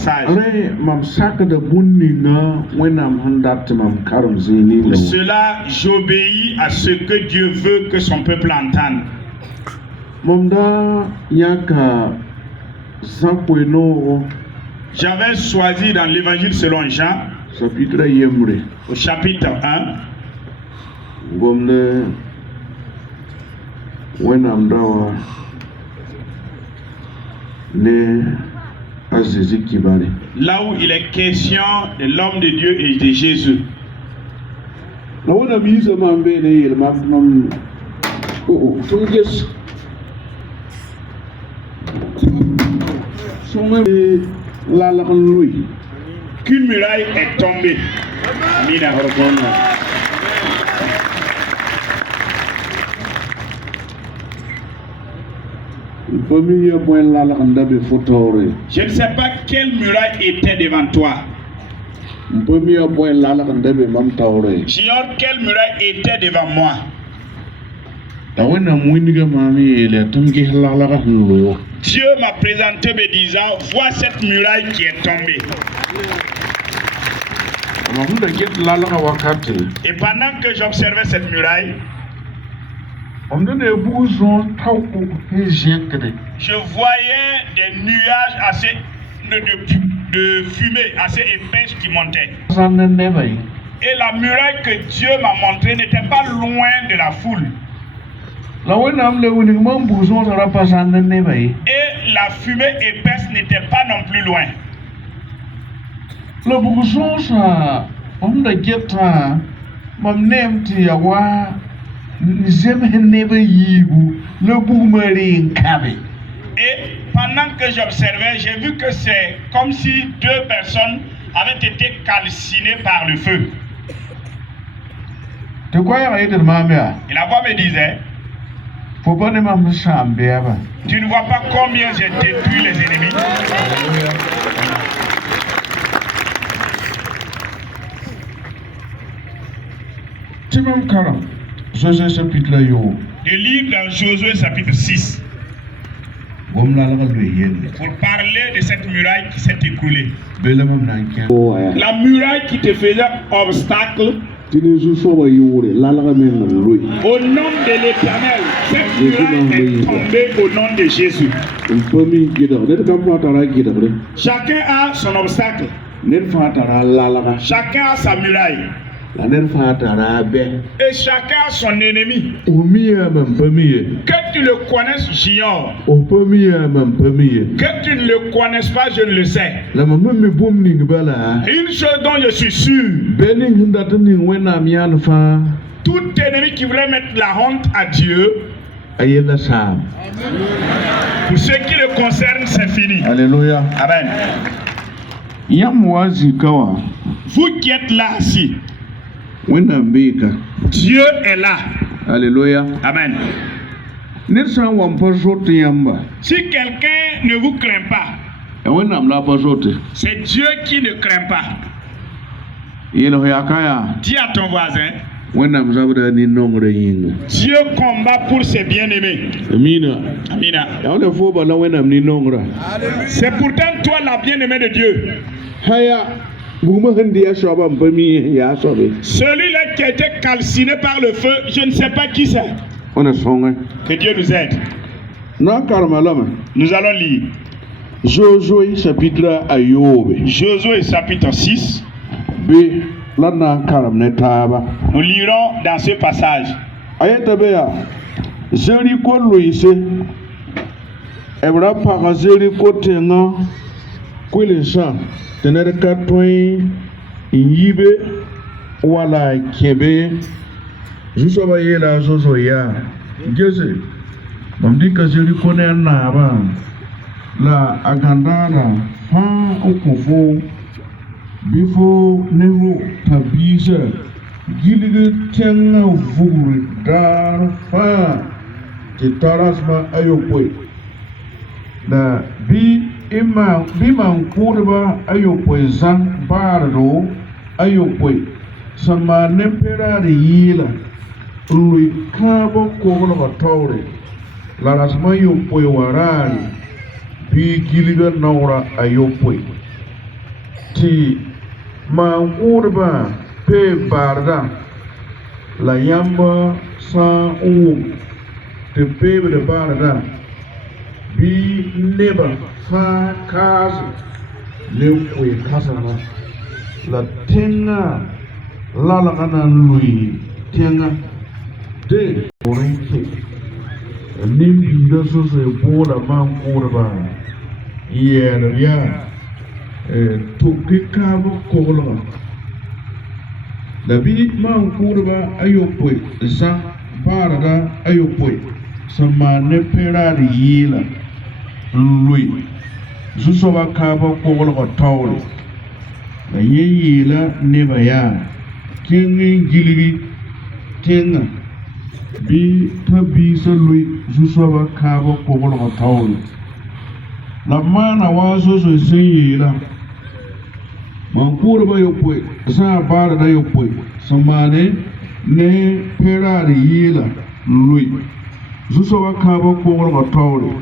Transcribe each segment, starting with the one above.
passage. Pour cela, j'obéis à ce que Dieu veut que son peuple entende. J'avais choisi dans l'évangile selon Jean, au chapitre 1, là où il est question de l'homme de Dieu et de Jésus. Qu'une muraille est tombée. Amina. Je ne sais pas quelle muraille était devant toi. J'ignore quelle muraille était devant moi. Dieu m'a présenté me disant, vois cette muraille qui est tombée. Et pendant que j'observais cette muraille, je voyais des nuages assez de fumée assez épaisse qui montaient. Et la muraille que Dieu m'a montrée n'était pas loin de la foule. Et la fumée épaisse n'était pas non plus loin. Et pendant que j'observais, j'ai vu que c'est comme si deux personnes avaient été calcinées par le feu. Et la voix me disait, tu ne vois pas combien j'ai détruit les ennemis. De lire dans Josué chapitre 6 pour parler de cette muraille qui s'est écroulée. La muraille qui te faisait obstacle. Au nom de l'Éternel, cette muraille est tombée au nom de Jésus. Chacun a son obstacle. Chacun a sa muraille. Et chacun a son ennemi. Que tu le connaisses, j'ignore. Que tu ne le connaisses pas, je ne le sais. Une chose dont je suis sûr, tout ennemi qui voulait mettre la honte à Dieu, pour ce qui le concerne, c'est fini. Alléluia. Amen. Vous qui êtes là assis, Dieu est là. Alléluia. Amen. Si quelqu'un ne vous craint pas, c'est Dieu qui ne craint pas. Dis à ton voisin, Dieu combat pour ses bien-aimés. Amina. C'est pourtant toi la bien-aimée de Dieu. Celui-là qui a été calciné par le feu, je ne sais pas qui c'est. Que Dieu nous aide. Nous allons lire Josué chapitre 6. Nous lirons dans ce passage. Wala kebe jusqu'à la zozoya gese mamdi kazeli kone na ba la agandara fa okofo bifo nevo tabisa gilige tenga vuguri dar fa titarasma ayopwe na bi man kurba ayopwe zan bardo ayopwe sama nempera de yila lui kabo kogono batore la rasma yo poe warani bi giliga naura ayopwe ti mankurba pe barda la yamba sa te pe de barda bi neba fa kas le kwe kasana la tenga la la kana lui tenga de orenke nimbi da so bola mankurba ya tukika kola Dabi mankurba ayopwe za barada ayopwe samane perari yila lui zusoba kaba kola ko tawle la yila nebaya kingi giligi tenga bi tabi sa lui zusoba kaba kola ko tawle la mana wazo so yila mankurba yopwe sa barada yopwe samane ne perari yila lui zusoba kaba kola ko tawle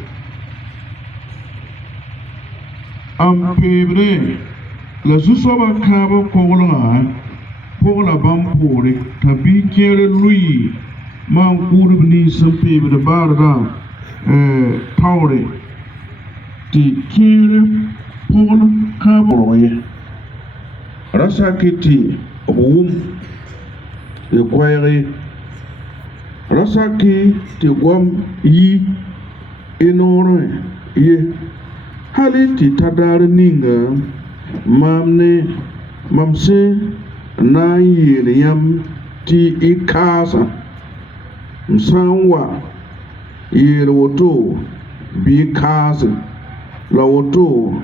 am pebre la zusoba kaba kola bampore tabi kere lui mankurba ni sa pebre barada tawle ti kere kola kaba roye rasakiti obum e kwayre rasaki ti gwam yi inore ye haliti tadar ninga mamse na yele yam ti ikasa msanwa yele woto bi kasa la woto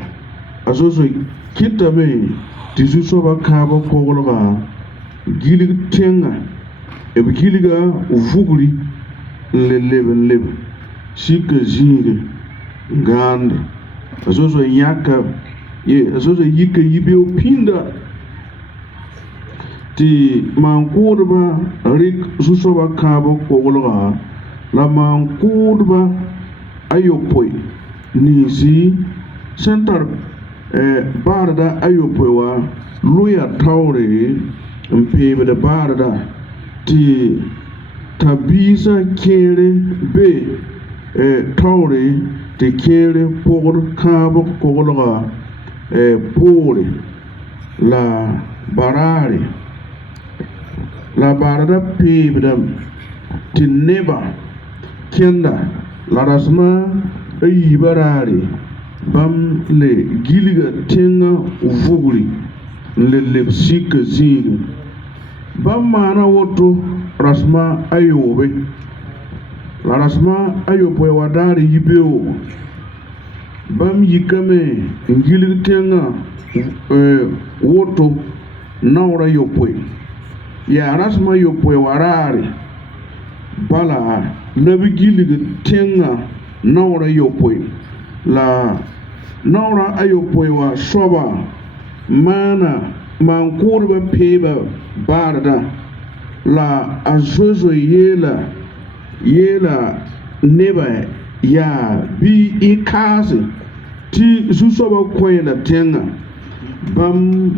asoso kitabe ti zusoba kaba kogolga gilig tenga e giliga uvuguri lebe shika jinge gande asoso yaka asoso yika yibe opinda ti mankurba rik zusoba kaba kogolga la mankurba ayopoi nisi sentar barda ayopwa luya tawre mpebe de barda ti tabisa kere be tawre ti kere por kabo kogolga pore la barare la barda pebe ti neba kenda la rasma ayibarare bam le giliga tenga uvuguri le lepsika zini bam mana woto rasma ayobe la rasma ayobe wadari yibeo bam yikame giliga tenga woto naura yope ya rasma yope warari bala labi giliga tenga naura yope la naura ayopoiwa soba mana mankurba peba barda la azozo yela neba ya bi ikaze ti zusoba kwela tenga bam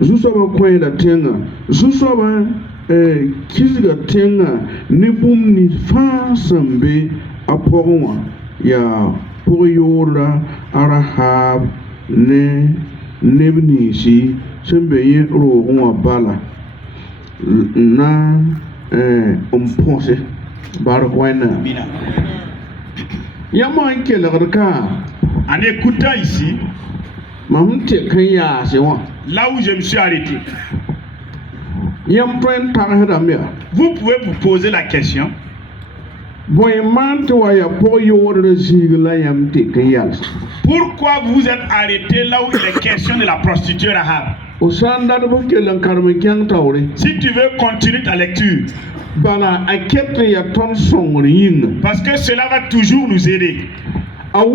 zusoba kwela tenga zusoba kizga tenga nibum ni fasambe apogwa ya poyora arahab ne nebnisi sembe ye rogonwa bala na umponse barkwena yama kelgarka En écoutant ici, mamte kanya sewa là où je me suis arrêté, yam pren tarhadamia vous pouvez vous poser la question. Pourquoi vous vous êtes arrêté là où il est question de la prostituée Rahab? Si tu veux continuer ta lecture, parce que cela va toujours nous aider. Alors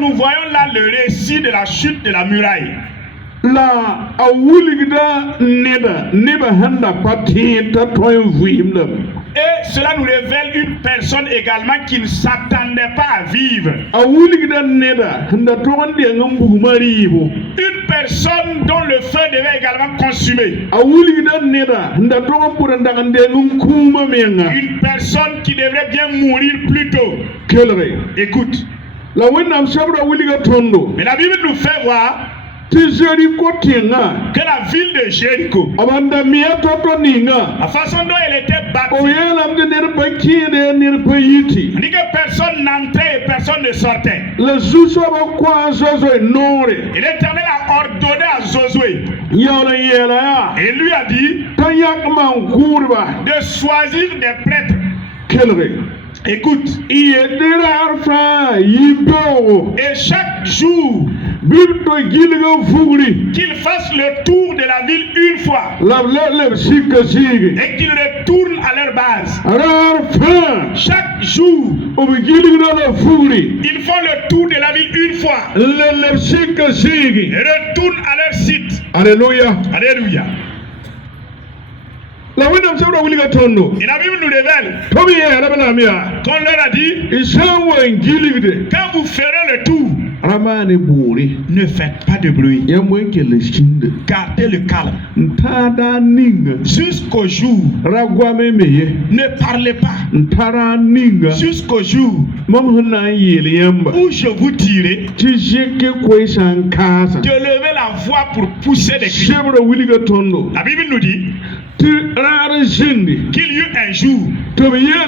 nous voyons là le récit de la chute de la muraille. la a wuligda neba handa pati ta toy vimda. Et cela nous révèle une personne également qui ne s'attendait pas à vivre. A wuligda neda handa tondi ngambu maribo. Une personne dont le feu devait également consumer. A wuligda neda handa tondi puranda ngande nguma menga. Une personne qui devrait bien mourir plus tôt. Kelre, Écoute. la wena msabra wuliga tondo. Mais la Bible nous fait voir Ti Jéricho tinga. que la ville de Jéricho, Abanda miya toto ninga. la façon dont elle était bâtie, Oyela mde nirpa kide nirpa yiti. on dit que personne n'entrait et personne ne sortait. Le zuso ba kwa zozo nore. Et l'Éternel a ordonné à Josué, Yala yela ya. et lui a dit Tayak man kurba. de choisir des prêtres. Kelre. Écoute, Yedera arfa yibo. et chaque jour, Bibto gilga fugri. qu'il fasse le tour de la ville une fois La le sika sige. et qu'ils retournent à leur base. Arfa. Chaque jour, Obi gilga la fugri. ils font le tour de la ville une fois Le sika et sige. retournent à leur site. Alléluia. Alléluia. La wena msabra wuliga tondo. Et la Bible nous révèle Tobi ya rabana miya. qu'on leur a dit, Isawa ngilide. quand vous ferez le tour, Ramani buri. ne faites pas de bruit. Yamwenke le shinde. Gardez le calme Ntada ninga. jusqu'au jour. Ragwame meye. Ne parlez pas Ntara ninga. jusqu'au jour Mamhuna yeli yamba. où je vous dirai Tijeke kwesan kasa. de lever la voix pour pousser des cris. Shebra wuliga tondo. La Bible nous dit Ti rara shindi. qu'il y eut un jour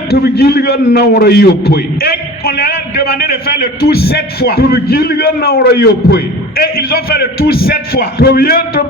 Tobi gilga nawra yopoi. et on leur a demandé de faire le tour 7 fois. Tobi gilga nawra yopoi. Et ils ont fait le tour 7 fois. Tobi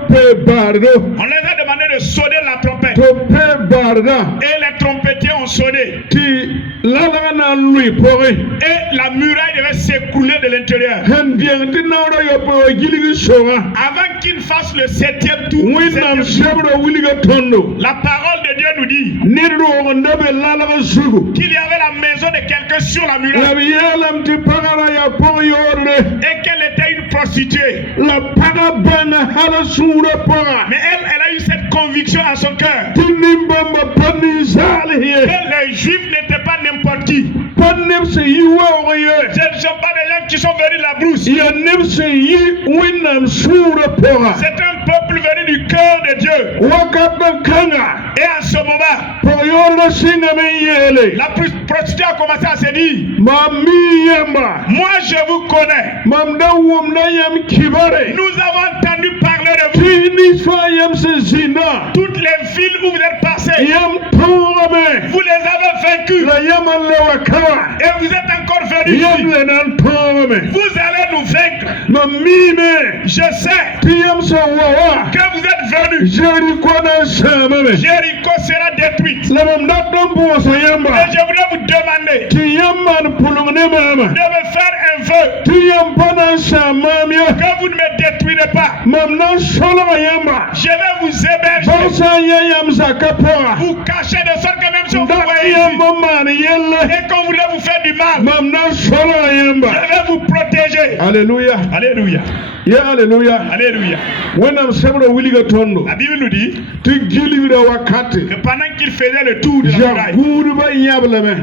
pe bardo. On les a demandé de sonner la trompette. Tope barda. Et les trompetiers ont sonné. Ti lalana lui pori. Et la muraille devait s'écrouler de l'intérieur. Hendiang ti nawra yopoi gilga shoga. Avant qu'ils fassent le 7e tour. Winam shebra wuliga tondo. La parole de Dieu nous dit Nidro ndabe lalaga sugu. qu'il y avait la maison de quelqu'un sur la muraille Labi yalam ti pagara ya pori yorde. et qu'elle était une prostituée. La paga bana hala sura paga. Mais elle a eu cette conviction en son cœur Tinimbamba pani zaliye. que les juifs n'étaient pas n'importe qui. Panem se yiwa oye. Ce ne sont pas des gens qui sont venus de la brousse. Ya nem se yi winam sura paga. C'est un peuple venu du cœur de Dieu. Wakata kanga. Et à ce moment, Poyola singa me yele. la prostituée a commencé à se dire, Mami yamba. moi je vous connais. Mamda wumna yam kibare. Nous avons entendu parler de vous. Tini fa yam se zina. Toutes les villes où vous êtes passés, Yam tongame. vous les avez vaincus. La yaman lewa kawa. Et vous êtes encore venus Yam ici. lenan tongame. Vous allez nous vaincre. Mamime. Je sais Tiyam sa wawa. que vous êtes venus. Jericho na samame. Jéricho sera détruite. Et Lamam datam bosa yamba. je voudrais vous demander Tiyam man pulungne mama. de me faire un vœu Tiyam bana samamya. que vous ne me détruirez pas. Mamna sholama yamba. Je vais vous héberger, Basa yam zakapora. vous cacher de sorte que même si on vous Nda voit ici yamba man yelle. et qu'on voulait vous faire du mal, Mamna sholama yamba. je vais vous protéger. Alléluia. Alléluia. Ya alléluia. Alléluia. Wenam sebra wiliga tondo. La Bible nous dit Ti gilira wakati. que pendant qu'il faisait le tour de la Ja muraille, guru ba yablame.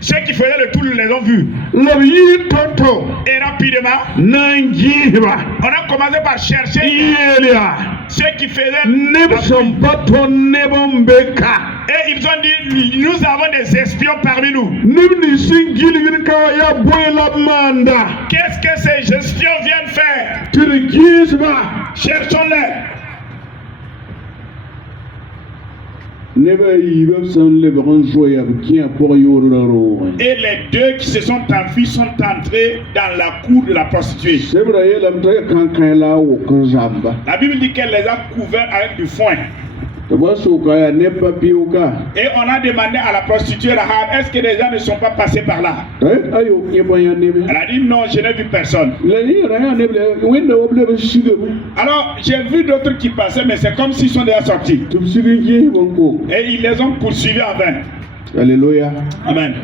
ceux qui faisaient le tour les ont vus. Labi toto. Et rapidement, Nanjiba. on a commencé par chercher Yelia. ceux qui faisaient la Nebson pato nebombeka. et ils ont dit, nous avons des espions parmi nous. Nibni singili kawaya boy la manda. Qu'est-ce que ces espions viennent faire? Tirikisba. Cherchons-les. Neba yibson le bron joya qui a pour yororo. Et les deux qui se sont enfuis sont entrés dans la cour de la prostituée. Sebra yelam ta kankan la wo kanzamba. La Bible dit qu'elle les a couverts avec du foin. Tabaso kaya ne papiuka. Et on a demandé à la prostituée Rahab, est-ce que les gens ne sont pas passés par là? Ayo yeboya nebe. Elle a dit non, je n'ai vu personne. La yira ya nebe wenda oble shige. Alors j'ai vu d'autres qui passaient, mais c'est comme s'ils sont déjà sortis. Tumsigi bonko. Et ils les ont poursuivis en vain. Alléluia. Amen.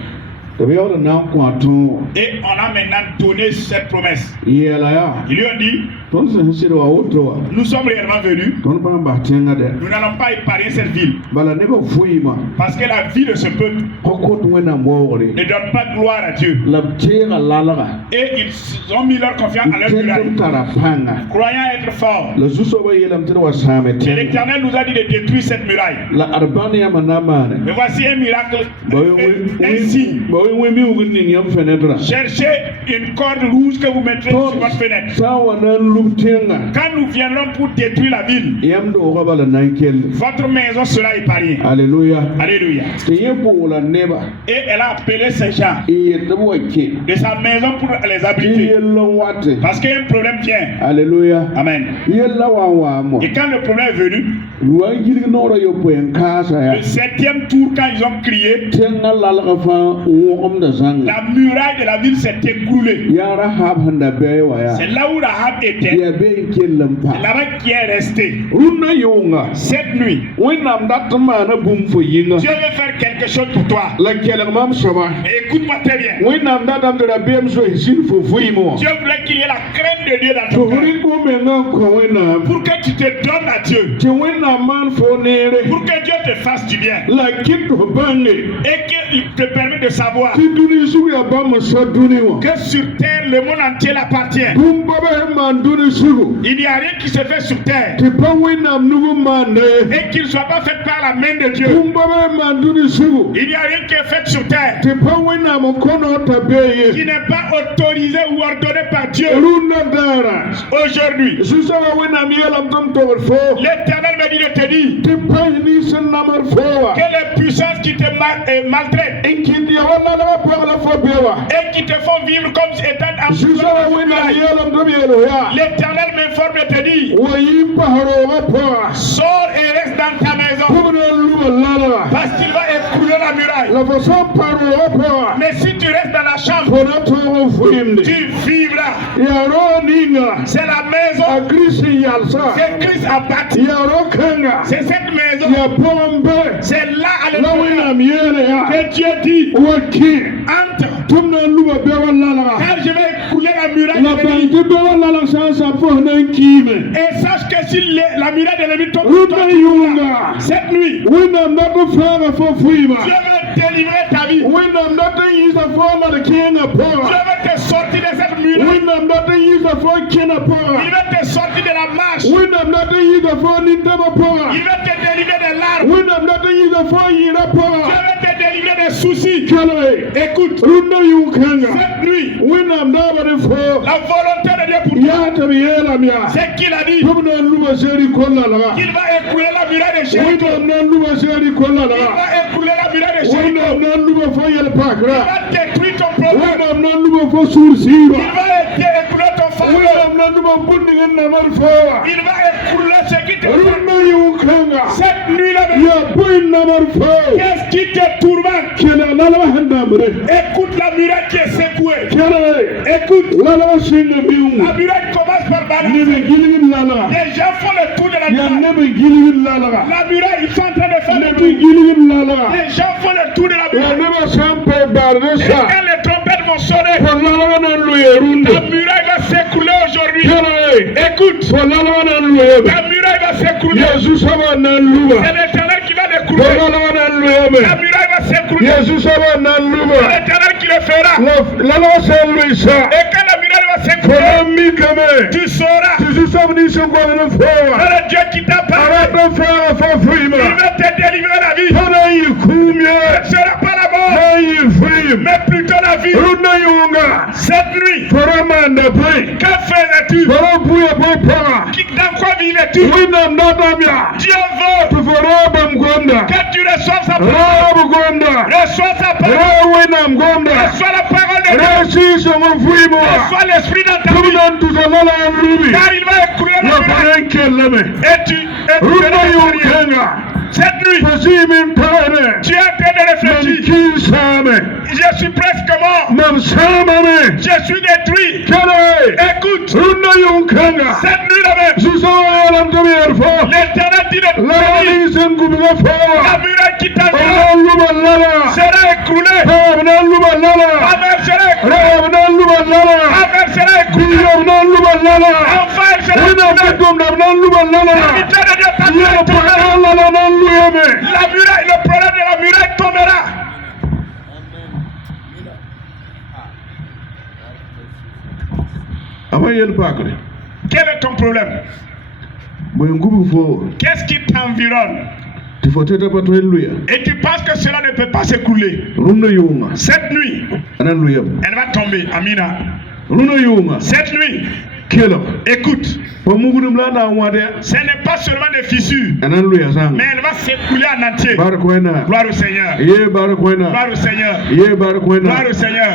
tabi yau da nan kwatu Et on a maintenant donné cette promesse. yela ya Ils lui ont dit, ton sun shirwa wutowa nous sommes réellement venus, ton ban ba tenga de nous n'allons pas épargner cette ville. bala ne ba fuima Parce que la vie de ce peuple kokot wena mbore ne donne pas de gloire à Dieu. la tira lalaga Et ils ont mis leur confiance en leur tentum muraille, tarapanga croyant être forts. la zuso ba yelam tira wa same Et tenga l'Éternel nous a dit de détruire cette muraille. la arbani ya manamane Mais voici un miracle, ba un signe. we mi ugni ngam fenetra Cherchez une corde rouge que vous mettrez sur votre fenêtre. sawa nan lubtenga Quand nous viendrons pour détruire la ville, yam do ga bala nankel votre maison sera épargnée. alléluia Alléluia. te yebo la neba Et elle a appelé ces gens e yedbo ke de sa maison pour les e abriter. yello wate Parce qu'un problème vient. alléluia Amen. yella wa mo Et quand le problème est venu, wa jirgi noro yo poen kasa ya le 7e tour, quand ils ont crié, tenga lalga fa wo da zanga la muraille de la ville s'est écroulée. ya rahab handa be wa ya C'est là où Rahab était. ya be kellam C'est pa là-bas qui est resté. runna yunga Cette nuit, winam datma na bum fo yinga Dieu veut faire quelque chose pour toi. la kelam mam saba Et écoute-moi très bien. winam datam da bem so hisin fo fuimo Dieu voulait qu'il y ait la crainte de Dieu dans to ton cœur. huri ko me ngan ko winam Pour que tu te donnes à Dieu. ti winam man fo nere Pour que Dieu te fasse du bien. la kito bange Et qu'il te permette de savoir ti duni su ya ba mo sa duni wa que sur terre, le monde entier l'appartient. bum ba be man duni su Il n'y a rien qui se fait sur terre. ti pa winam nugo man ne Et qu'il ne soit pas fait par la main de Dieu. bum ba be man duni su Il n'y a rien qui est fait sur terre ti pa winam kono ta be qui ye n'est pas autorisé ou ordonné par Dieu. runa dara Aujourd'hui, su sa winam yelam tam to fo l'Éternel me dit de te dire ti pa ni sen namar fo wa que les puissances qui te maltraitent inkindi wala la pa la fo be wa et qui te font vivre comme étant en su sa winam yelam tam yelo ya l'Éternel m'informe de te dire, wa yi paharo wa pa sors et reste dans ta maison ko na lu la parce qu'il va écrouler la muraille. la façon paro wa pa Mais si tu restes dans la chambre, ko na to fo yimde tu vivras. ya ro ninga C'est la maison agrisi yalsa que Christ a bâtie. ya ro kanga C'est cette maison. ya pombe C'est là, la alléluia, winam yele ya que Dieu dit, waki entre. tumna luba be wala la Car je vais écouler la muraille la de l'ennemi. banque be wala la sa fo nan kime Et sache que si la muraille de l'ennemi tombe, ruta yunga cette nuit, winam na to fara fo fuima Dieu va délivrer ta vie. winam na to yisa fo la kinga Dieu po va te sortir de cette muraille. winam na to yisa fo kina po Il va te sortir de la marche. winam na to yisa fo ni dama po Il va te délivrer des larmes. winam na to yisa fo yira po Dieu va te délivrer des soucis. kale Écoute, ruta yukanga cette nuit, winam da ba de fo la volonté de Dieu pour toi, ya tabi yela miya c'est qu'il a dit tumna luba seri kolla la qu'il va écouler la muraille de Jéricho. winam na luba seri kolla Il la va écouler la muraille de Jéricho. winam na luba fo yel Il pakra va détruire ton problème. winam na luba fo sursiba Il va écouler ton fardeau. winam na luba bundingen na mar fo Il va écouler ce qui te runna yukanga cette nuit-là. ya boy na mar fo Qu'est-ce qui te tourmente? kele la la handa mure Écoute la muraille qui est secouée. kele Écoute, la la singa biu la muraille commence par ne balancer. be gilgin la la Les gens font le tour de la ya muraille. ne be gilgin la la La muraille, ils sont en train de faire ne le be tour. gilgin la la Les gens font le tour de la ya muraille. ne be sampe barde Et sa quand les trompettes vont sonner, ko la la na lu yerunde la muraille va s'écrouler aujourd'hui. kele Écoute, ko la la na lu yebe la muraille va s'écrouler. yesu saba na luba C'est l'Éternel qui va ko l'écrouler. la la na lu yebe La muraille va s'écrouler. yesu saba na C'est luba l'Éternel qui le fera. la la sa lu sa Et quand la muraille va ko s'écrouler, na mi kame tu sauras yesu saba ni se ko na fo que le Dieu qui t'a parlé, ara ta fa fa il fuima va te délivrer la vie. kana yi kumye Ce sera pas la mort, na yi fuim mais plutôt la vie. runa yunga Cette nuit, forama na pai que faisais-tu? foro buya papa Dans quoi vivais-tu? wina ndadamya Dieu veut tuforoba mgonda que tu reçoives sa parole. rabu gonda Reçois sa parole. rawina mgonda Reçois la parole de Dieu. rasiso mfuimo Reçois l'esprit dans ta vie. tunan tuzalala rubi Car il va écouler la la muraille. parenkeleme Et tu runa seras derrière. yunga Cette nuit, tu es en train de réfléchir. Je suis presque mort. Je suis détruit. Écoute, cette nuit là-bas, l'Éternel dit de la muraille qui t'entoure sera écroulée. Amen, sera écroulée. Amen, sera écroulée. Enfin, elle sera écroulée. La muraille, le problème de la muraille tombera. Quel est ton problème? Qu'est-ce qui t'environne? Et tu penses que cela ne peut pas s'écouler. Cette nuit, elle va tomber. Amina. Cette nuit, écoute, ce n'est pas seulement des fissures, mais elle va s'écouler en entier. Gloire au Seigneur. Gloire au Seigneur. Gloire au Seigneur.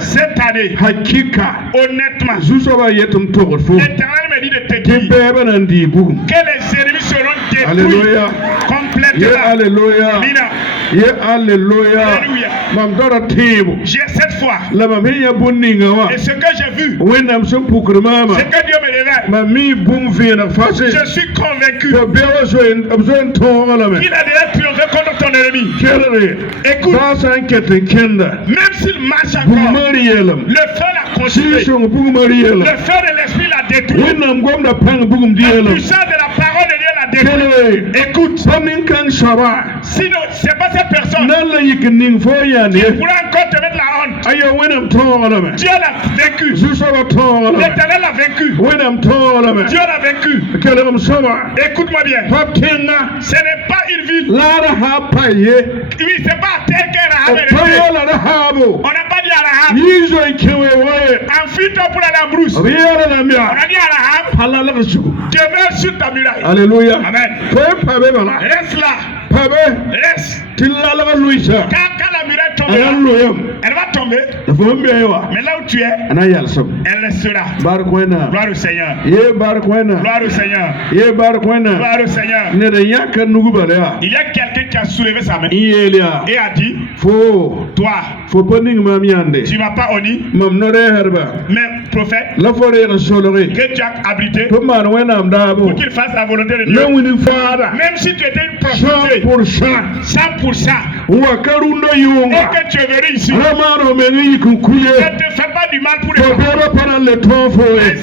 Cette année, honnêtement, l'Éternel me dit de te dire que les ennemis seront détruits complètement. Alléluia. Alléluia. J'ai cette foi. Et ce que j'ai vu, ce que Dieu me révèle, je suis convaincu qu'il a déjà triomphé contre ton ennemi. Écoute, même s'il marche encore, le feu l'a consumé. Le feu de l'esprit l'a détruit. La puissance de la parole de Dieu l'a détruit. Écoute, sinon, c'est pas cette personne qui pourra encore te mettre la honte. Dieu l'a vaincu. L'Éternel l'a vaincu. Dieu l'a vaincu. Écoute-moi bien. Ce n'est pas une ville. Oui, c'est pas tel que Rahab est resté. On n'a pas dit à Rahab, enfuis-toi pour aller en brousse. On a dit à Rahab, demeure sur ta muraille. Alléluia. Amen. Reste là. Reste. Quand la muraille tombera, elle va tomber. Mais là où tu es, elle restera. Gloire au Seigneur. Gloire au Seigneur. Gloire au Seigneur. Il y a quelqu'un qui a soulevé sa main et a dit, toi, tu ne vas pas honni, mais prophète, que tu as abrité pour qu'il fasse la volonté de Dieu. Même si tu étais une prostituée, 100%, et que tu es venu ici, ne te fais pas du mal pour les gens. Les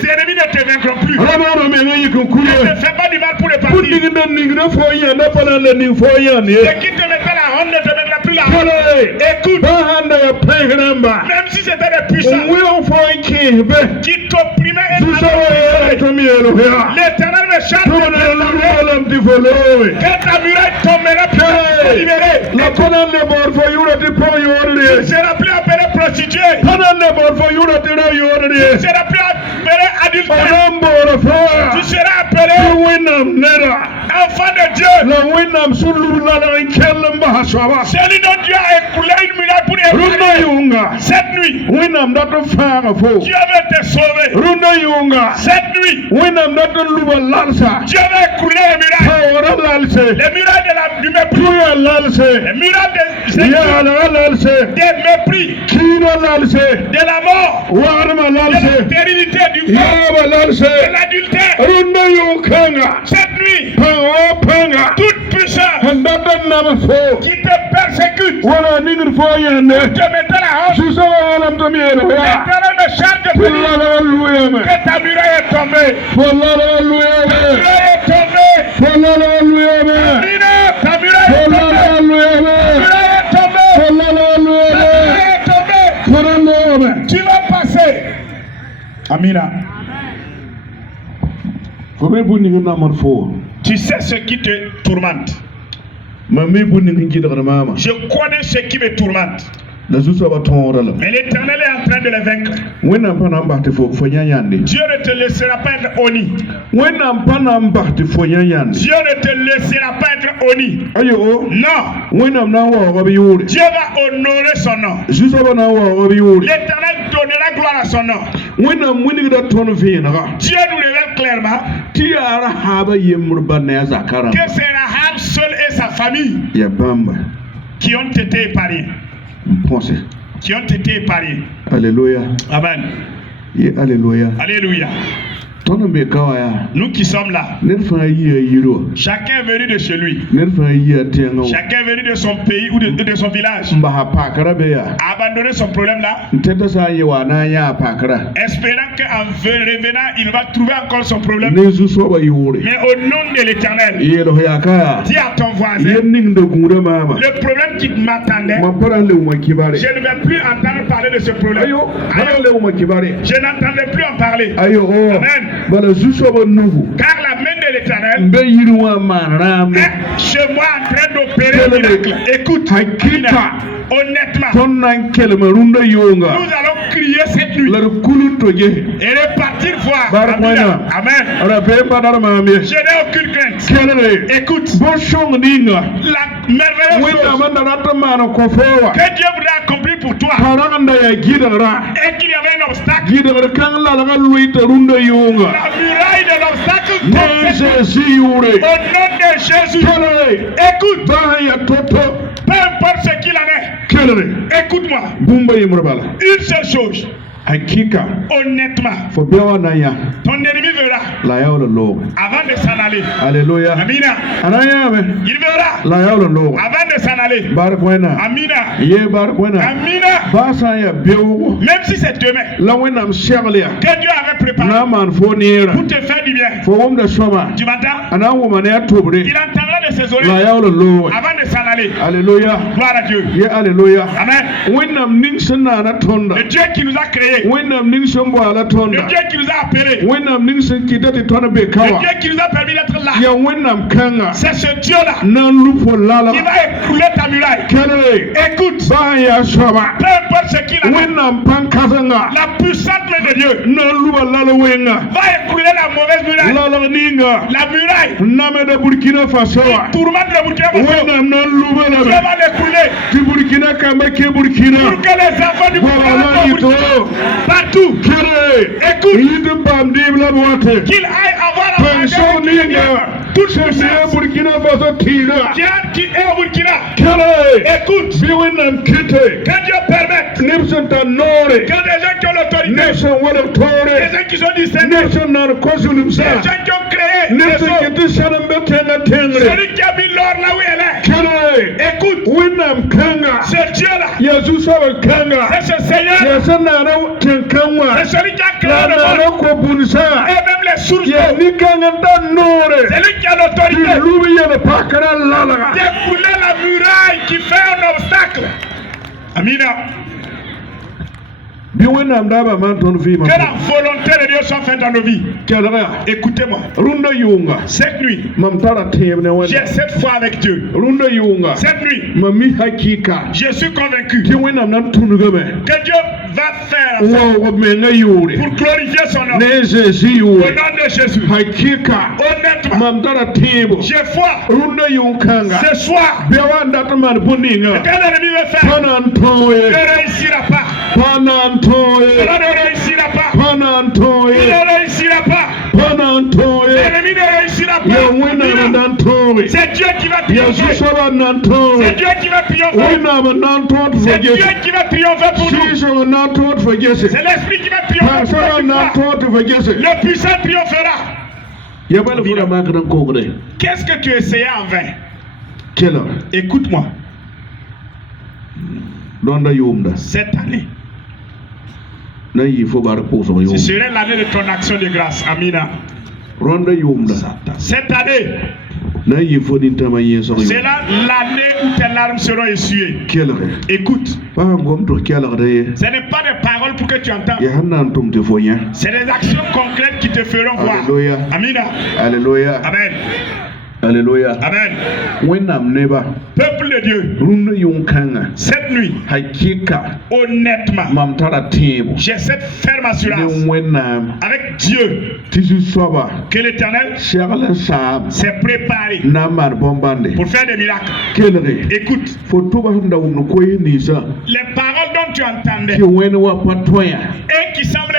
ennemis ne te vaincront plus. Ne te fais pas du mal pour les partis. Ce qui te mettait la honte ne te mettra plus la honte. Écoute, même si c'était des puissants qui t'opprimaient et l'Éternel me charge de que ta muraille tombera plus libérée. Tu seras plus appelé prostituée. Tu seras plus appelé adultère. Tu seras appelé enfant de Dieu. Celui dont Dieu a écoulé une muraille pour épargner. Cette nuit, Dieu veut te sauver. Cette nuit, Dieu veut écouler les murailles. Les murailles du mépris. Les murailles des mépris. De la mort. De la stérilité du feu. De l'adultère. Cette nuit, toute puissance qui te persécute, te mettait la honte. L'Éternel me charge de te dire que ta muraille est tombée. Ta muraille est tombée. Ta muraille est tombée. Tu vas passer. Amina. Tu sais ce qui te tourmente. Je connais ce qui me tourmente. Mais l'Éternel est en train de les vaincre. Dieu ne te laissera pas être honni. Dieu ne te laissera pas être honni. Non. Dieu va honorer son nom. L'Éternel donnera gloire à son nom. Dieu nous révèle clairement que c'est Rahab Akab seul et sa famille ya bamba qui ont été épargnés. pense Qui ont été épargnés. alléluia Amen. ye alléluia Alléluia. tono be kawaya Nous qui sommes là, nerfa yiro chacun est venu de chez lui. nerfa tengo Chacun est venu de son pays ou de son village. mba ha pakara be ya A abandonné son problème là, nteta sa ye wa na ya pakara espérant qu'en revenant, il va trouver encore son problème. ne zu so ba yore Mais au nom de l'Éternel, ye lo ya ka dis à ton voisin, ye ning de gure mama le problème qui m'attendait, ma parande mo kibare je ne vais plus entendre parler de ce problème. ayo parande mo kibare Je n'entendais plus en parler. ayo o Amen. bala zu so ba nugu Car la main de l'Éternel mbe yirwa manram est chez moi en train d'opérer un miracle. Écoute, hakika honnêtement, tonnan kelma runda yonga nous allons crier cette nuit la kulun toje et repartir voir. Barquena. Amen. ara be badar mame Je n'ai aucune crainte. kelere Écoute, bo shong dinga la merveilleuse wenda chose manda rata mana ko fowa que Dieu voudrait accomplir pour toi paranda ya gidara et qu'il y avait un obstacle. gidara kan la la luita runda yonga La muraille de l'obstacle ne tombait. se si yure Au nom de Jésus, kelere écoute, ba ya toto peu importe ce qu'il en est, kelere écoute-moi. bumba yimrbala Une seule chose, hakika honnêtement, fo bewa na ya ton ennemi verra la yawla lo avant de s'en aller. alléluia Amina. anaya me Il verra la yawla lo avant de s'en aller. barquena Amina. ye barquena Amina. basa ya bewo Même si c'est demain la wenam sherlia que Dieu avait préparé na man fo nira pour te faire du bien. fo wom da soma Tu m'entends? ana wo man ya tobre Il entendra de ses la oreilles yawla lo avant de s'en aller. alléluia Gloire à Dieu. ye alléluia Amen. wenam ning sana na tonda Le Dieu qui nous a créés, wenam ning sombo ala le tonda Dieu qui nous a appelés, le wenam ning sen kitati tona be kawa Dieu qui nous a permis d'être là, ya wenam kanga c'est ce Dieu-là nan lupo lala qui va écrouler ta muraille. kelere Écoute, ba ya soba peu importe ce qu'il a, wenam pankazanga la puissante main de Dieu nan luba lala wenga va écrouler la mauvaise muraille. lala ninga La muraille name da Burkina Faso wa tourmente le Burkina Faso. wenam nan luba Dieu la va l'écouler ti Burkina kamba ke Burkina pour que les enfants du Voilà, Burkina Faso, partout, kere écoute, yidi bam dibla boate qu'ils aillent avoir la pension ninga toute se puissance Burkina Faso tira qui est au Burkina. kere Écoute, bi wenam kite que Dieu permette nipson ta nore que des gens qui ont l'autorité, nipson wala des tore gens qui sont discernés, nipson nan kosulum des sa gens qui ont créé des nipson eaux, kiti sanam betenga tengre celui qui a mis l'or là où elle est. kere Écoute, wenam kanga ce Dieu-là, yesu sawa kanga c'est ce Seigneur, yasa nana tenkanwa c'est celui qui a créé la le nana monde ko bunsa et même les sources ye d'eau. ni kanga ta nore C'est lui qui a l'autorité lubi yene pakara lalaga d'écouler la muraille qui fait un obstacle. Amina. bi wenam daba man ton fi ma Que la volonté de Dieu soit faite dans nos vies. kelere Écoutez-moi. runda yunga Cette nuit, mam tara tebne wena j'ai cette foi avec Dieu. runda yunga Cette nuit, mami hakika je suis convaincu ti wenam nan tunugame que Dieu va faire affaire wo me nga yuri pour glorifier son nom. ne Jésus Au yuri nom de Jésus. hakika Honnêtement, mam tara tebo j'ai foi. runda yunkanga Ce soir, be wanda man buninga que l'ennemi veut faire panan toye ne réussira pas. panan toye Cela ne réussira pas. panan Il toye ne réussira pas. panan toye L'ennemi ne réussira ya pas. wenam nan toye C'est Dieu qui va ya triompher. susaba nan C'est toye Dieu qui va triompher. wenam nan tot C'est Dieu fagese qui va triompher pour nous. sisa nan tot fagese C'est l'Esprit qui va triompher pour pasara nan notre foi. tot fagese Le puissant triomphera. ya bala fura makran kogre Qu'est-ce que tu essayais en vain? kela Écoute-moi. donda yumda Cette année, na yi fo bar poso ce yum serait l'année de ton action de grâce. Amina. ronda yumda Cette année, na yi fo din tama yeso c'est yum là l'année où tes larmes seront essuyées. kela Écoute, pa ngom to kela de ce n'est pas des paroles pour que tu entends. ya hanan tum te fonya C'est des actions concrètes qui te feront voir. Alléluia. Amina. alléluia Amen. alléluia Amen. wenam neba Peuple de Dieu, runda yunkanga cette nuit, hakika honnêtement, mam tara tebo j'ai cette ferme assurance ne wenam avec Dieu tisu soba que l'Éternel shagala sam s'est préparé namar bombande pour faire des miracles. kelere Écoute, fo tuba handa wumno koy nisa les paroles dont tu entendais ki wen wa patoya et qui semblent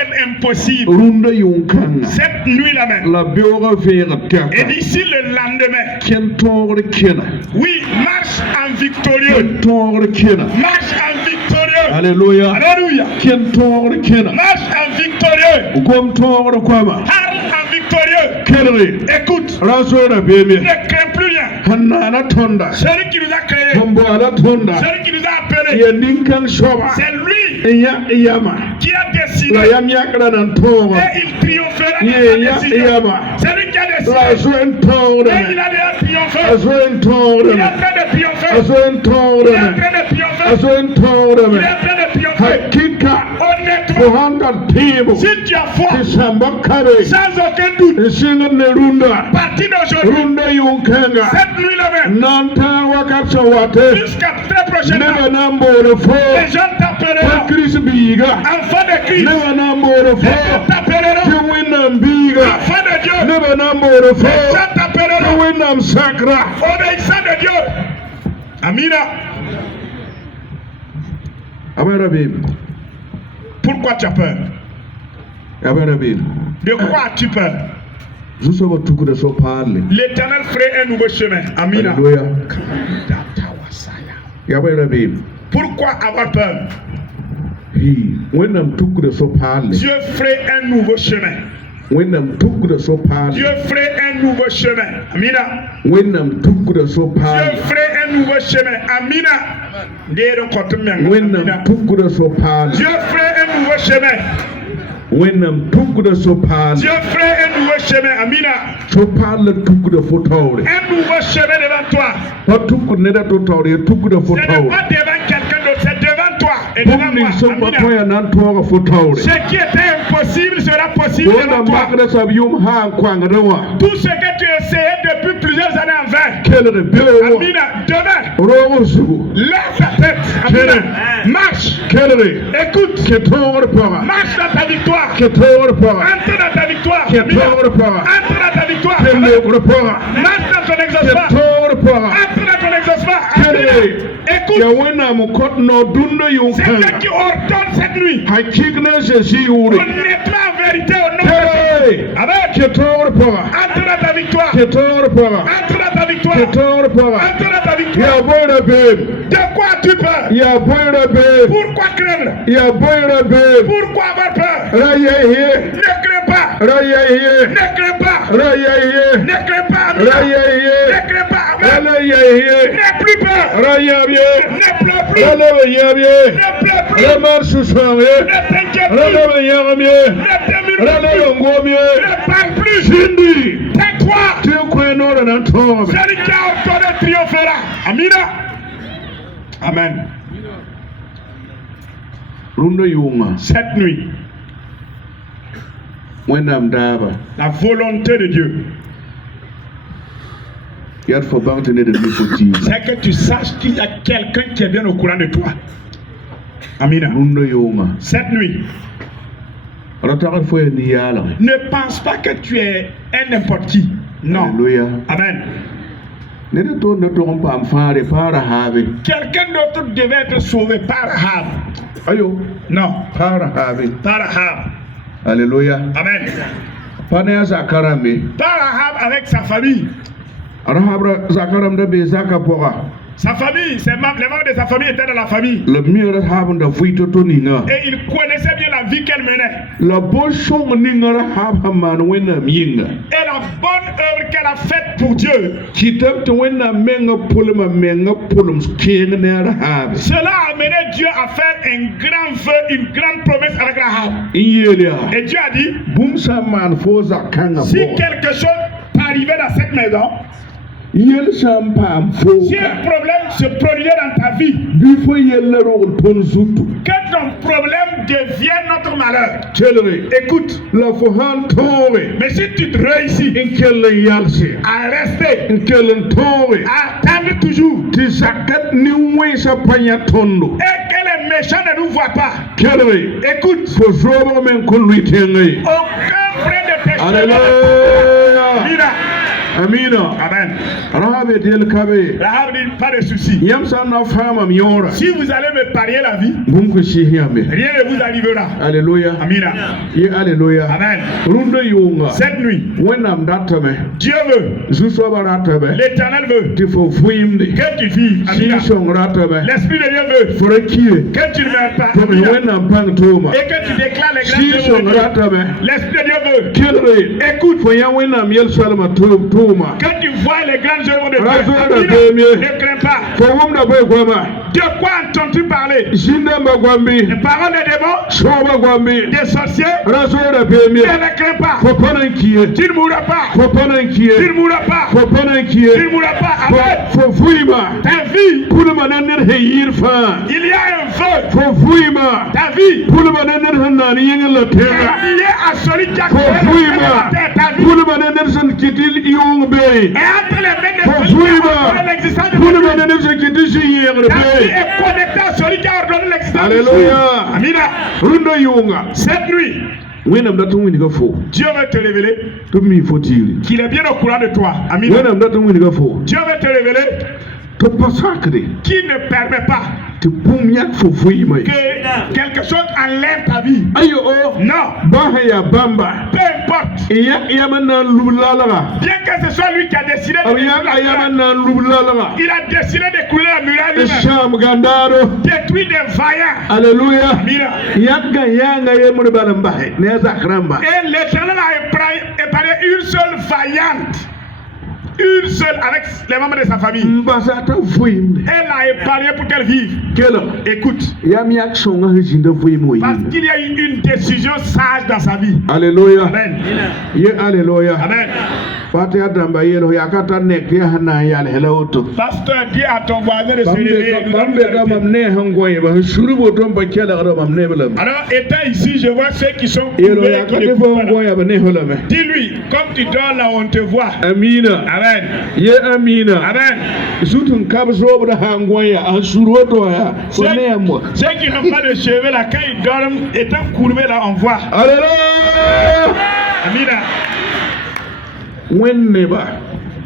impossible. Runda yunkanga. Cette nuit-là même. La biora vera Et taka. d'ici le lendemain. Ken tore kena. Oui, marche en victorieux. Ken tore kena. Marche en victorieux. Alléluia. Alléluia. Ken tore kena. Marche en victorieux. Gom tore kwama. Parle en victorieux. Kenri. Écoute. Rasora bebe. Ne crains plus rien. Hanana tonda. Celui qui nous a créés. Bombo ala tonda. Celui qui nous a appelés. Ya ninkan shoba. C'est lui Ya yama. qui a décidé. La yam yakra nan tore. Et il triomphera de Ya sa décision. yama. C'est lui qui a décidé. La zoen tore. Et il a déjà triomphé. Azoen Il tore. est en train de triompher. Azoen tore. Il est en train de triompher. Azoen Il est tore. en train de triompher. Hakika. Honnêtement, 400 people. si tu as foi, Isamba kare. sans aucun doute, Isinga ne runda. à partir d'aujourd'hui, Runda yunkanga. cette nuit-là même, Nanta wakatsa wate. jusqu'à très prochainement, Neba nambo de fo. les gens t'appelleront Chris biga. enfant de Christ. Neba nambo de Les gens fo. t'appelleront Kiwinam biga. enfant de Dieu. Neba nambo de Les fo. gens t'appelleront Kiwinam sakra. obéissant de Dieu. Amina. Abara bim. Pourquoi tu as peur? Abara bim. De quoi as-tu peur? Zuso ba tukure so parle. L'Éternel ferait un nouveau chemin. Amina. Alléluia. Abara bim. Pourquoi avoir peur? Hi. Wenam tukure so parle. Dieu ferait un nouveau chemin. Wenam tukure so parle. Dieu ferait un nouveau chemin. Amina. Wenam tukure so Dieu parle. ferait un nouveau chemin. Amina. Wenam tukure so parle. Dieu ferait un nouveau chemin. Wenam tukure so parle. Dieu ferait un nouveau chemin. Amina. So parle tukure fo tawre. Un nouveau chemin devant toi. Pa tukure ne da to tawre tukure fo Ce n'est tawre. pas devant quelqu'un d'autre, c'est devant toi et devant Bumni so moi. pa Amina. toya nan tawre fo tawre. Ce qui était impossible sera possible Wona devant toi. makra sab yum ha kwangre wa. Tout ce que tu essayais depuis plusieurs années en vain. Kelere bewo. Amina, demain, Rogo sugu. lève ta tête. Amina, marche. Kelere. Écoute, Ke tawre para. marche dans ta victoire. Ke tawre para. Entre dans ta victoire. Ke Amina. tawre para. Entre dans ta victoire. Ke logre para. Marche dans ton Ke exaucement. tawre para. Entre dans ton exaucement. Kelere. Amina. Ya Écoute, wena mu kot no dundo c'est yunkanga. Dieu qui ordonne cette nuit. Hakikna se si yuri. Honnêtement, en vérité, au nom de Hey! Jésus. Amen. Ke tawre para. Entre dans ta victoire. Ke tawre para. Entre dans ta victoire. Ke tawre para. Entre dans ta victoire. Ya boyra babe. De quoi as-tu peur? Ya boyra babe. Pourquoi craindre? Ya boyra babe. Pourquoi avoir peur? Raya ye. Ne crains pas. Raya ye. Ne crains pas. Raya ye. Ne crains pas. Amina. Raya ye. Ne crains pas. Amen. Raya ye. N'aie plus peur. Raya ye. Ne pleure plus. Raya ye. Ne pleure plus. Ramar susang ye. Ne t'inquiète plus. Raya yangam ye. Ne t'émurre Raya plus. ngom ye. Ne parle plus. Sindi. Tais-toi. Tu ko no na tong. Celui qui a ordonné triomphera. Amina. Amen. Rundo yunga. Cette nuit, Wenam daba. la volonté de Dieu, Yat fo bangte ne de lipoti. c'est que tu saches qu'il y a quelqu'un qui est bien au courant de toi. Amina. Rundo yunga. Cette nuit, Ratakar fo ni yala. ne pense pas que tu es un n'importe qui. Non. Alléluia. Amen. Ne de to ne to pam fare para have. Quelqu'un d'autre devait être sauvé par Rahab. Ayo. Non. Para have. Par Rahab. Alléluia. Amen. Pana zakarame. Par Rahab avec sa famille. Rahabra zakaram da be zaka poga. Sa famille, les membres de sa famille étaient dans la famille. Le mire habun da fuito to ninga. Et il connaissait bien la vie qu'elle menait. La boshong ninga rahab man wena minga. Et la bonne œuvre qu'elle a faite pour Dieu. Kitab to wena menga pulum king ne rahab. Cela a amené Dieu à faire un grand vœu, une grande promesse avec Rahab. Iyelia. Et Dieu a dit, Bumsa man fo zakanga si po. quelque chose t'arrivait dans cette maison, Yel sampam fo. si un problème se produisait dans ta vie, Bifo yella ro ton zutu. que ton problème devienne notre malheur. Chelere. Écoute, La fo han tore. mais si tu te réussis Inkelle yalse. à rester, Inkelle tore. à attendre toujours, Ti zakat ni wensa panya tondo. et que les méchants ne nous voient pas, Kelere. écoute, Fo zobo men ko luitengai. aucun frais de tes cheveux. Alléluia. Mira, Amina. Amen. Rahabe del kabe. Rahab dit pas de souci. Yamsa na fama miora. Si vous allez me parier la vie, Bunku shihiame. rien ne vous arrivera. Alléluia. Amina. Ye alléluia. Amen. Rundo yunga. Cette nuit, Wenam datame. Dieu veut, Zuswa baratame. l'Éternel veut Tifo fuimde. que tu vives. Amina. Shishong ratame. L'Esprit de Dieu veut Forekie. que tu ne meurs pas. Tomi Amina. wenam pang toma. Et que tu déclares les grandes Shishong œuvres de Dieu. ratame. L'Esprit de Dieu veut Kilre. écoute, Foya wenam yel salama toma. que tu vois les grandes œuvres de Razo Dieu. da Amina. bemye. Ne crains pas. Fowum da boy gwama. De quoi entends-tu parler? Jinda magwambi. Les paroles des démons, Shoba gwambi. des sorciers. Razo da Ne bemye. les crains pas. Fopana kie. Tu ne mourras pas. Fopana Tu kie. ne mourras pas. Fopana Tu kie. ne mourras pas. Amen. Fofuima. Ta vie, Pulma naner heyir fa. il y a un feu. Fofuima. Ta vie Pulma naner hanani yengel la est terra. liée à celui qui a créé le ciel et Fofuima. la terre. Ta vie Pulma naner san kitil yong be. est entre les mains de celui qui a Fofuima. ordonné l'existence de Pulma Dieu. naner san kitil yengel Ta vie be. est connectée à celui qui a ordonné l'existence de Dieu. Alléluia. Amina. Rundo yunga. Cette nuit, Wenam datum winiga fo. Dieu veut te révéler Tumi fotili. qu'il est bien au courant de toi. Amina. Wenam datum winiga fo. Dieu veut te révéler To pasakre. qu'il ne permet pas Te pumyak fofuima. que quelque chose enlève ta vie. Ayo o. Non. Bahaya bamba. Peu importe. Iya manan lulalaga. Bien que ce soit lui qui a décidé de détruire la Iya muraille, manan lulalaga. il a décidé de couler la muraille lui-même. Sham gandaro. Détruire des vaillants. Alléluia. Amina. Yaga yanga yemur balambahe. Ne zakramba. Et l'Éternel a épargné une seule vaillante. Une seule avec les membres de sa famille. Mbasata fuimde. Elle l'a épargné pour qu'elle vive. Kelo. Écoute, Yamiak songa hijinde fuimo parce yi. qu'il y a eu une décision sage dans sa vie. Alléluia. Amen. Ye alléluia. Amen. Pate adamba yelo yakata nek ya hana yal helauto. Pasteur, dis à ton voisin de se réveiller. Nous allons Bambe nous da arrêter. mamne hangoye ba shuru botom ba kela ga mamne belam. Alors, étant ici, je vois ceux qui sont Yelo couvés, qui yakata ne fo couvent pas. hangoye ba ne holame. Dis-lui, comme tu dors là, on te voit. Amina. Amen. Ye amina. Amen. Sutun kabso bra hangoye a shuru to ya. Ko ne yamwa. Ceux qui n'ont pas de cheveux là, quand ils dorment, étant courbés là, on voit. Alléluia. Amina. Wenne ba.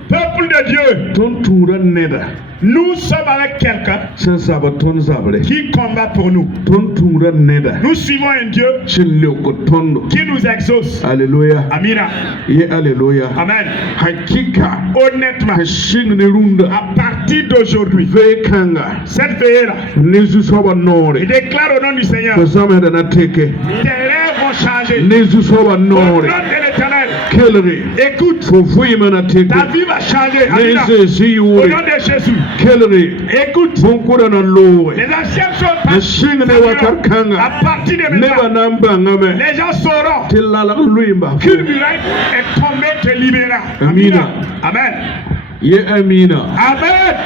Peuple de Dieu, Ton tura neda. nous sommes avec quelqu'un Sen saba ton sabre. qui combat pour nous. Ton tura neda. Nous suivons un Dieu Chille ko tondo. qui nous exauce. Alléluia. Amina. Ye alléluia. Amen. Hakika. Honnêtement, Hashing ne runda. à partir d'aujourd'hui, Vekanga. cette veillée-là, Nezu soba nore. je déclare au nom du Seigneur, Ko sama da na teke. tes rêves vont changer. Nezu soba Au nom nore. de l'Éternel, Kelre. écoute, Ko fuima na teke. ta vie va changer. Amina. Nese si Au yure. nom de Jésus, Kelre. écoute, Bonkura na lowe. les anciennes choses Hashing ne watakanga. à partir de Neba maintenant, namba ngame. les gens sauront Tilala luimba. qu'une muraille est tombée, te libérera. Amina. Amen. Ye amina. Amen.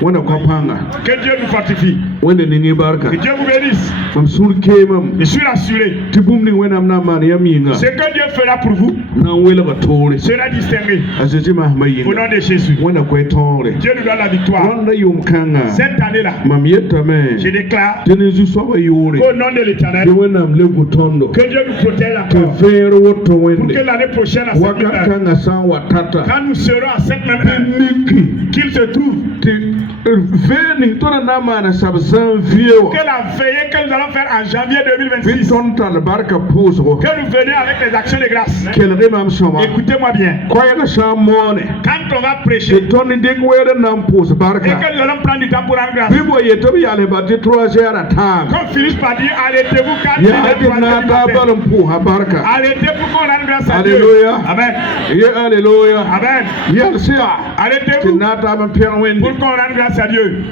Wana kwa panga. Que Dieu nous fortifie. Wende ningi barka. Que Dieu vous bénisse. Mam sur kemam. Je suis rassuré. Tibum ni wena amna man yaminga. Ce que Dieu fera pour vous Na wela ka tore. sera distingué. Asisi Au mahmayinga. nom de Jésus. Wena kwa tore. Dieu nous donne la victoire. Wanda yum kanga. Cette année-là, Mam yetame. je déclare Tenezu soba yore. au nom de l'Éternel Ye wena amlegu tondo. que Dieu nous protège Ke encore. vero woto Pour que wende. l'année prochaine, à cette même Waka heure, kanga san watata. quand nous serons à cette même heure, Niki. qu'il se trouve Te veni tona namana sabsan viewa. que la veillée que nous allons faire en janvier 2026, Vinton tal barka puso. que nous venions avec les actions de grâce. Kelre mam soma. Écoutez-moi bien. Koya ka shamone. Quand on va prêcher Se toni dik wede nam pus et barka. que nous allons prendre du temps pour rendre grâce, Bibo yetobi yale bati 3 heures à temps. qu'on finisse par dire arrêtez-vous quand il Ya est ati 3 heures na du ta matin. balam puha barka. Arrêtez pour qu'on rende grâce à Dieu. Alléluia. Amen. Ye alléluia. Amen. Yal sia. Arrêtez-vous Na ta ban pian pour wendi. qu'on rende grâce à Dieu.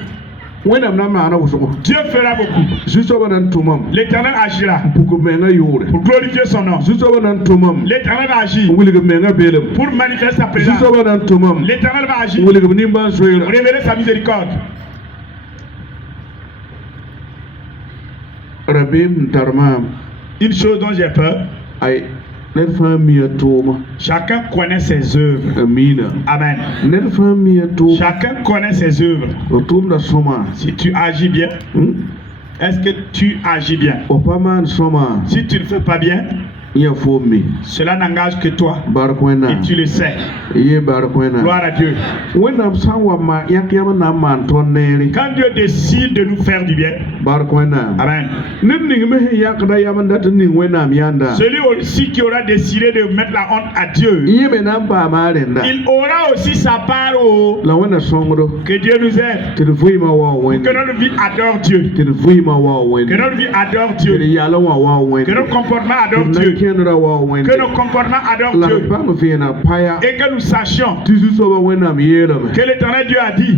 Wena na mana wusuko. Dieu fera beaucoup. Zuso banan tumam. L'Éternel agira Buku menga yore. pour glorifier son nom. Zuso banan tumam. L'Éternel va agir Wili menga belem. pour manifester sa présence. Zuso banan tumam. L'Éternel va agir Wili nimban pour soira. révéler sa miséricorde. Rabim tarmam. Une chose dont j'ai peur, Ay net famia tuma. chacun connaît ses œuvres. Amina. Amen. Net famia tuma. Chacun connaît ses œuvres. Otum da soma. Si tu agis bien, est-ce que tu agis bien? Opaman soma. Si tu ne fais pas bien, Cela n'engage que toi. Barkwena. Et tu le sais. Barkwena. Gloire à Dieu. Quand Dieu décide de nous faire du bien. Barkwena. Amen. Celui aussi qui aura décidé de mettre la honte à Dieu, il aura aussi sa part. Que Dieu nous aide. Que notre vie adore Dieu. Que notre vie adore Dieu. Que notre comportement adore Dieu. Que nos comportements adorent Dieu. Et que nous sachions que l'Éternel Dieu a dit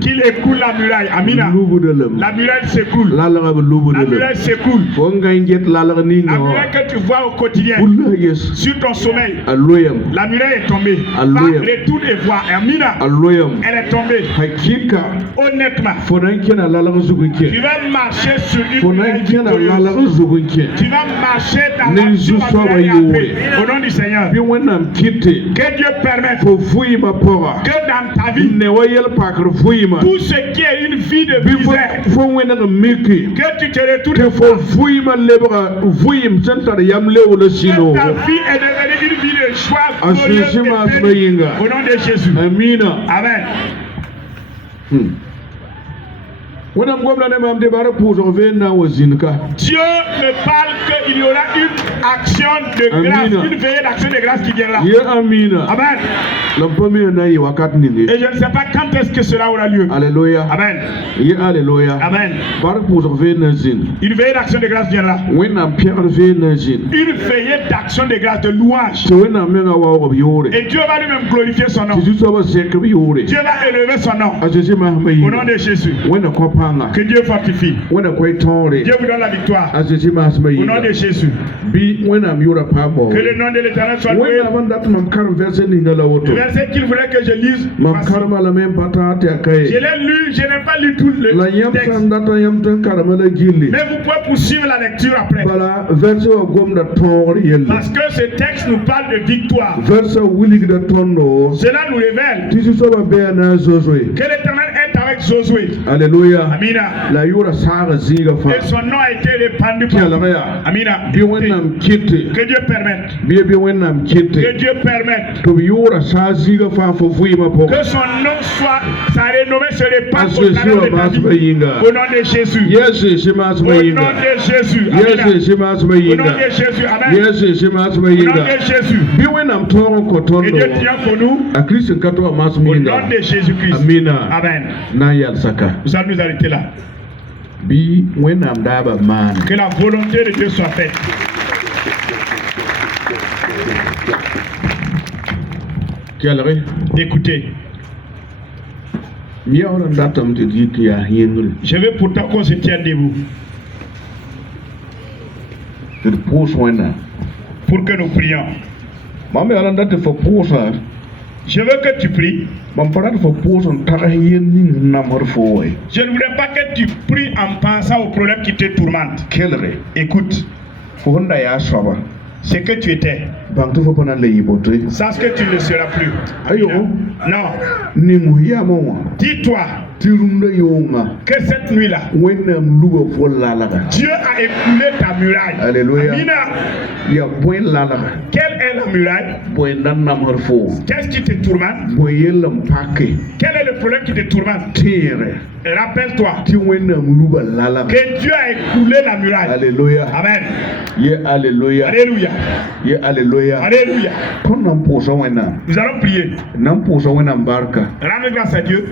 qu'il écoule la muraille. Amina. La muraille s'écoule. La muraille s'écoule. La muraille que tu vois au quotidien sur ton sommeil. La muraille est tombée. Retourne et vois. Amina. Elle est tombée. Honnêtement, tu vas marcher sur une muraille victorieuse. Tu vas marcher dans la muraille au nom du Seigneur. Que Dieu permette que dans ta vie, tout ce qui est une vie de misère, que tu te retournes fort. Que ta vie est devenue une vie de joie glorieuse et bénie. Au nom de Jésus. Amen. Dieu me parle qu'il y aura une action de grâce, une veillée d'action de grâce qui viendra. Amen. Et je ne sais pas quand est-ce que cela aura lieu. Alléluia. Amen. Amen. Une veillée d'action de grâce viendra. Une veillée d'action de grâce, de louange. Et Dieu va lui-même glorifier son nom. Dieu va élever son nom. Au nom de Jésus. Que Dieu fortifie. Dieu vous donne la victoire. Au nom de Jésus. Que le nom de l'Éternel soit loué. Le verset qu'il voulait que je lise. Je l'ai lu, je n'ai pas lu tout le texte. Mais vous pouvez poursuivre la lecture après. Parce que ce texte nous parle de victoire. Cela nous révèle que l'Éternel est avec Josué. Alléluia. Amina. Et son nom a été répandu par Amina. Que Dieu permette. Que Dieu permette. Que son nom soit, sa renommée se répande au travers de ta vie. Au nom de Jésus. Au nom de Jésus. Amina. Au nom de Jésus. Amen. Au nom de Jésus. Que Dieu tient pour nous. Au nom de Jésus-Christ. Amen. Nous allons nous arrêter là. Que la volonté de Dieu soit faite. Écoutez. Je veux pourtant qu'on se tienne debout. Pour que nous prions. Je veux que tu pries. Je ne voudrais pas que tu pries en pensant aux problèmes qui te tourmentent. Écoute. Ce que tu étais. Sache que tu ne seras plus. Non. Dis-toi que cette nuit-là, Dieu a écoulé ta muraille. Alléluia. Amina. Quelle est la muraille? Qu'est-ce qui te tourmente? Quel est le problème qui te tourmente? Et rappelle-toi que Dieu a écoulé la muraille. Alléluia. Amen. Alléluia. Alléluia. Alléluia. Alléluia. Nous allons prier. Rendre grâce à Dieu.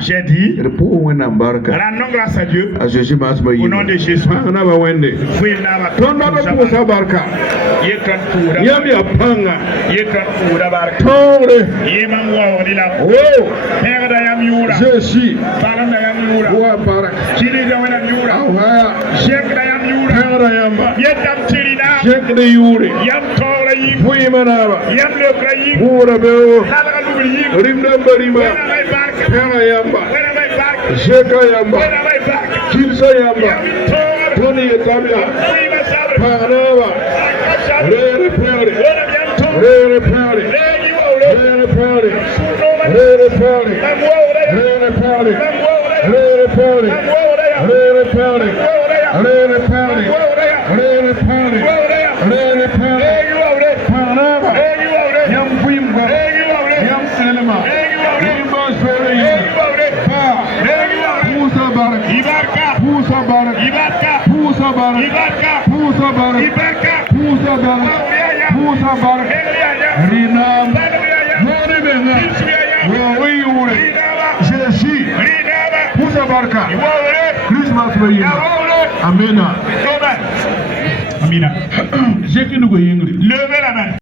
J'ai dit, rendons grâce à Dieu. Au nom de Jésus. Shekayamba, Kinsayamba, Tony Yatamia, Paranava, Rere Pari, Rere Pari, Rere Pari, Rere Pari, Rere Pari, Rere Pari, Rere Pari, Rere Pari, Rere Pari, Ibaka. Pusa Bar, Pusa Bar, Rinam, Moni Benga, Wawi Ure, Jeshi, Pusa Barka, Christmas Way, Amena. Amina. J'ai qu'une goyingri. Levez la main.